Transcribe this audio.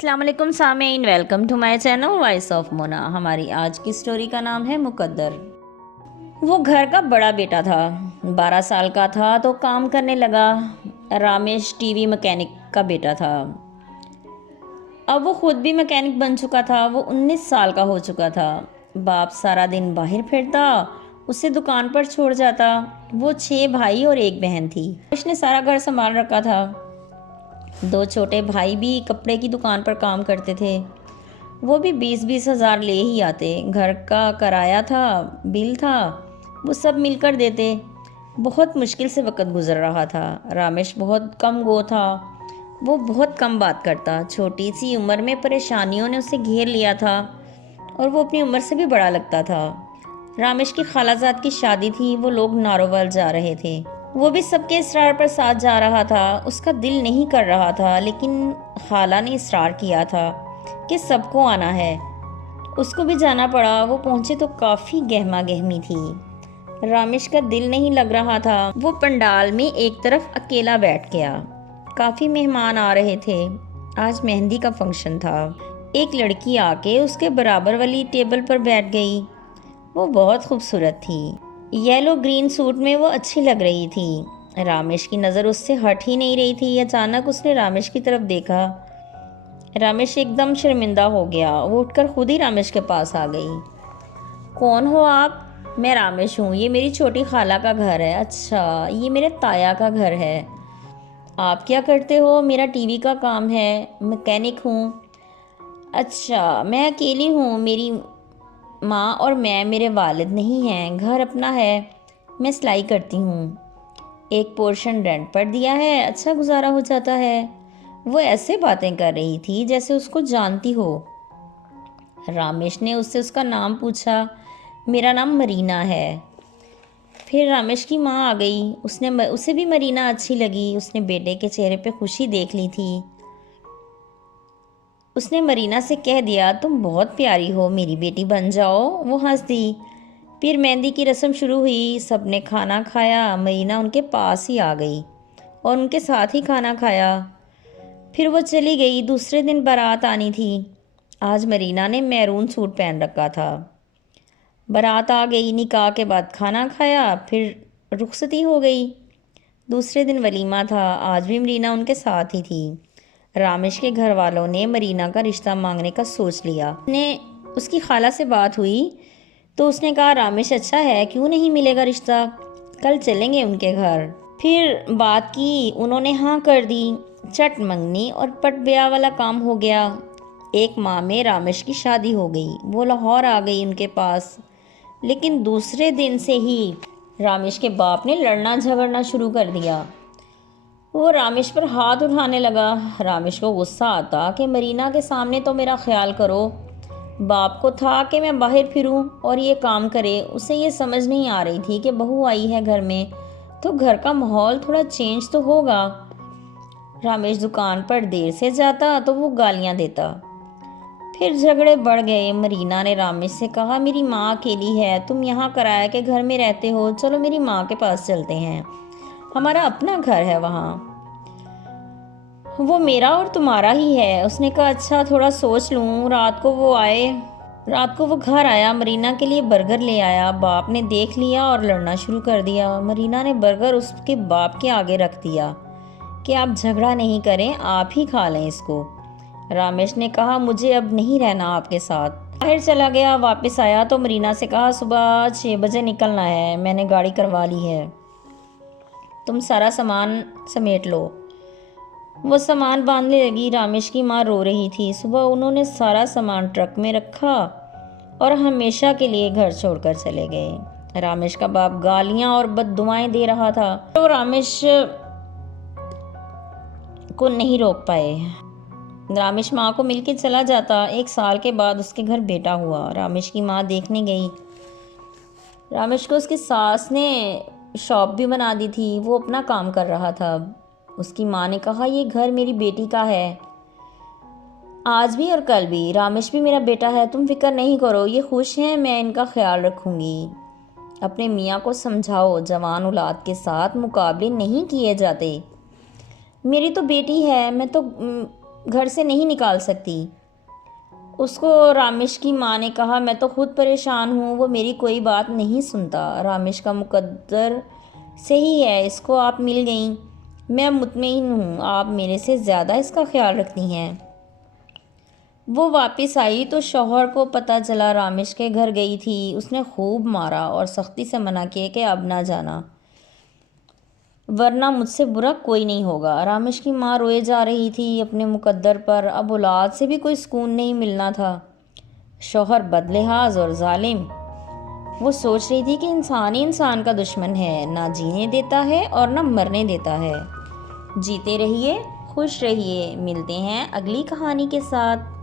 अस्सलाम वालेकुम सामीन, welcome to my channel voice of Mona. हमारी आज की स्टोरी का नाम है मुकद्दर। वो घर का बड़ा बेटा था। 12 साल का था तो काम करने लगा। रामेश टीवी मैकेनिक का बेटा था। अब वो खुद भी मैकेनिक बन चुका था। वो 19 साल का हो चुका था। बाप सारा दिन बाहर फिरता, उसे दुकान पर छोड़ जाता। वो 6 भाई और 1 बहन थी। उसने सारा घर संभाल रखा था। 2 छोटे भाई भी कपड़े की दुकान पर काम करते थे। वो भी 20-20 हज़ार ले ही आते। घर का किराया था, बिल था, वो सब मिलकर देते। बहुत मुश्किल से वक्त गुजर रहा था। रामेश बहुत कम गो था। वो बहुत कम बात करता। छोटी सी उम्र में परेशानियों ने उसे घेर लिया था और वो अपनी उम्र से भी बड़ा लगता था। रामेश की खालाजाद की शादी थी। वो लोग नारोवाल जा रहे थे। वो भी सबके इसरार पर साथ जा रहा था। उसका दिल नहीं कर रहा था, लेकिन खाला ने इसरार किया था कि सबको आना है। उसको भी जाना पड़ा। वो पहुंचे तो काफ़ी गहमा गहमी थी। रामेश का दिल नहीं लग रहा था। वो पंडाल में एक तरफ अकेला बैठ गया। काफ़ी मेहमान आ रहे थे। आज मेहंदी का फंक्शन था। एक लड़की आके उसके बराबर वाली टेबल पर बैठ गई। वो बहुत खूबसूरत थी। येलो ग्रीन सूट में वो अच्छी लग रही थी। रामेश की नज़र उससे हट ही नहीं रही थी। अचानक उसने रामेश की तरफ देखा। रामेश एकदम शर्मिंदा हो गया। वो उठकर खुद ही रामेश के पास आ गई। कौन हो आप? मैं रामेश हूँ। ये मेरी छोटी खाला का घर है। अच्छा, ये मेरे ताया का घर है। आप क्या करते हो? मेरा टीवी का काम है, मैकेनिक हूँ। अच्छा, मैं अकेली हूँ। मेरी माँ और मैं, मेरे वालिद नहीं हैं। घर अपना है। मैं सिलाई करती हूँ। एक पोर्शन रेंट पर दिया है, अच्छा गुजारा हो जाता है। वो ऐसे बातें कर रही थी जैसे उसको जानती हो। रामेश ने उससे उसका नाम पूछा। मेरा नाम मरीना है। फिर रामेश की माँ आ गई। उसे भी मरीना अच्छी लगी। उसने बेटे के चेहरे पे खुशी देख ली थी। उसने मरीना से कह दिया, तुम बहुत प्यारी हो, मेरी बेटी बन जाओ। वो हंस दी। फिर मेहंदी की रस्म शुरू हुई। सबने खाना खाया। मरीना उनके पास ही आ गई और उनके साथ ही खाना खाया। फिर वो चली गई। दूसरे दिन बारात आनी थी। आज मरीना ने मैरून सूट पहन रखा था। बारात आ गई। निकाह के बाद खाना खाया, फिर रुखसती हो गई। दूसरे दिन वलीमा था। आज भी मरीना उनके साथ ही थी। रामेश के घर वालों ने मरीना का रिश्ता मांगने का सोच लिया। ने उसकी खाला से बात हुई तो उसने कहा, रामेश अच्छा है, क्यों नहीं मिलेगा रिश्ता, कल चलेंगे उनके घर। फिर बात की, उन्होंने हाँ कर दी। चट मंगनी और पट ब्याह वाला काम हो गया। एक माह में रामेश की शादी हो गई। वो लाहौर आ गई उनके पास। लेकिन दूसरे दिन से ही रामेश के बाप ने लड़ना झगड़ना शुरू कर दिया। वो रामेश पर हाथ उठाने लगा। रामेश को गुस्सा आता कि मरीना के सामने तो मेरा ख्याल करो। बाप को था कि मैं बाहर फिरूं और ये काम करे। उसे ये समझ नहीं आ रही थी कि बहू आई है घर में तो घर का माहौल थोड़ा चेंज तो होगा। रामेश दुकान पर देर से जाता तो वो गालियां देता। फिर झगड़े बढ़ गए। मरीना ने रामेश से कहा, मेरी माँ अकेली है, तुम यहाँ किराए के घर में रहते हो, चलो मेरी माँ के पास चलते हैं, हमारा अपना घर है वहाँ, वो मेरा और तुम्हारा ही है। उसने कहा, अच्छा थोड़ा सोच लूँ। रात को वो घर आया। मरीना के लिए बर्गर ले आया। बाप ने देख लिया और लड़ना शुरू कर दिया। मरीना ने बर्गर उसके बाप के आगे रख दिया कि आप झगड़ा नहीं करें, आप ही खा लें इसको। रामेश ने कहा, मुझे अब नहीं रहना आपके साथ। बाहर चला गया। वापस आया तो मरीना से कहा, सुबह 6 बजे निकलना है, मैंने गाड़ी करवा ली है, तुम सारा सामान समेट लो। वो सामान बांधने लगी। रामेश की माँ रो रही थी। सुबह उन्होंने सारा सामान ट्रक में रखा और हमेशा के लिए घर छोड़कर चले गए। रामेश का बाप गालियां और बद्दुआएं दे रहा था तो रामेश को नहीं रोक पाए। रामेश माँ को मिलके चला जाता। 1 साल के बाद उसके घर बेटा हुआ। रामेश की माँ देखने गई। रामेश को उसकी सास ने शॉप भी बना दी थी। वो अपना काम कर रहा था। उसकी माँ ने कहा, ये घर मेरी बेटी का है, आज भी और कल भी। रामेश भी मेरा बेटा है, तुम फिक्र नहीं करो, ये खुश हैं, मैं इनका ख्याल रखूंगी। अपने मियाँ को समझाओ, जवान औलाद के साथ मुकाबले नहीं किए जाते। मेरी तो बेटी है, घर से नहीं निकाल सकती। उसको रामेश की माँ ने कहा, मैं तो खुद परेशान हूँ, वो मेरी कोई बात नहीं सुनता। रामेश का मुकद्दर सही है, इसको आप मिल गईं। मैं मुतमईन हूँ, आप मेरे से ज़्यादा इसका ख्याल रखती हैं। वो वापस आई तो शौहर को पता चला रामेश के घर गई थी। उसने खूब मारा और सख्ती से मना किया कि अब ना जाना, वरना मुझसे बुरा कोई नहीं होगा। रामेश की माँ रोए जा रही थी अपने मुकद्दर पर। अब औलाद से भी कोई सुकून नहीं मिलना था। शौहर बदलिहाज और जालिम। वो सोच रही थी कि इंसान ही इंसान का दुश्मन है, ना जीने देता है और ना मरने देता है। जीते रहिए, खुश रहिए। मिलते हैं अगली कहानी के साथ।